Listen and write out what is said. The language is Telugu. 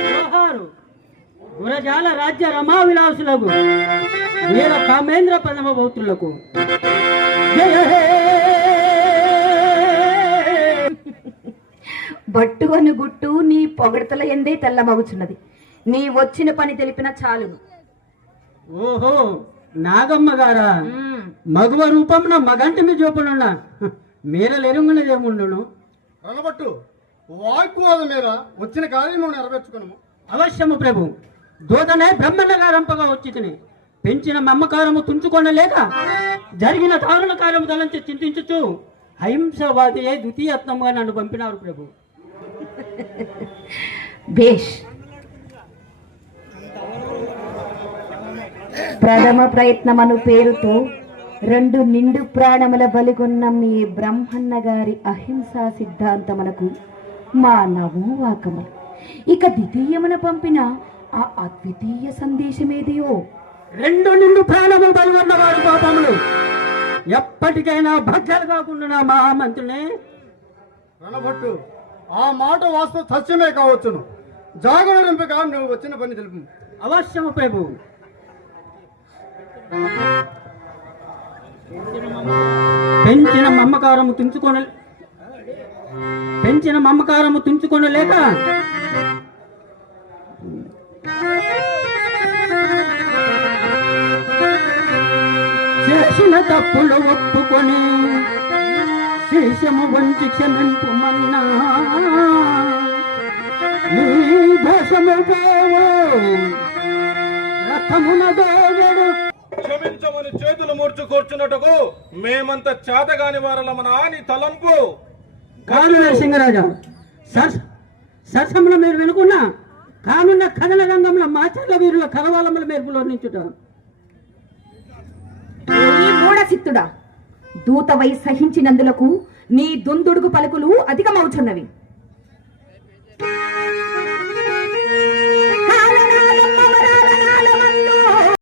జోహారు గురజాల రాజ్య రమా విలాసులకు వీర కామేంద్ర ప్రథమ పౌత్రులకు జయ హే. బట్టువను గుట్టు నీ పొగడతల ఎందే తెల్లమగుచున్నది. నీ వచ్చిన పని తెలిపిన చాలును. ఓహో నాగమ్మ గారా, మగువ రూపంలో మగంటి మీ జోపునున్నా మీరలెరుగున్నదేముండును. రణబట్టు వాక్కువాద మీద వచ్చిన కార్యము నెరవేర్చుకున్నాము. అవశ్యము ప్రభు. దూతనే బ్రహ్మణ గారంపగా వచ్చి తిని పెంచిన మమ్మకారము తుంచుకొనలేక జరిగిన దారుణ కార్యము తలంచి చింతించుచు అహింసవాది ద్వితీయత్నంగా నన్ను పంపినారు ప్రభు. భేష్. ప్రథమ ప్రయత్నమను పేరుతో 2 నిండు ప్రాణముల బలిగొన్న మీ బ్రహ్మన్న గారి అహింసా సిద్ధాంతమునకు మా నవోవాకములు. ఇక ద్వితీయమున పంపిన ఆ అద్వితీయ సందేశమేదియో. 2 నిండు ప్రాణములు బలిగొన్న వారి పాపములు ఎప్పటికైనా భద్రలు కాకుండా నా మహామంత్రునే. రణభట్టు ఆ మాట వాస్తవ సత్యమే కావచ్చును. జాగరణంపగా నువ్వు వచ్చిన పని తెలుపు. అవశ్యము ప్రభు. పెంచిన మమ్మకారము తుంచుకొనలేక చేసిన తప్పులు ఒప్పుకొని శేషము వంచి క్షమింపుమన్నా నీ దోషము పోవు రథమున దోగడు. క్షమించమని చేతులు మూర్చు కూర్చున్నట్టుకు మేమంతా చేతగాని వారలమనా నీ తలంపు. కాను సింగరాజా, సరసముల మీరు వినుకున్నా కానున్న కథల రంగంలో మాచర్ల వీరుల కలవాలముల మేర్పులో నించుట. ఈ మూఢసిత్తుడా, దూతవై సహించినందులకు నీ దుందుడుగు పలుకులు అధికమవుచున్నవి.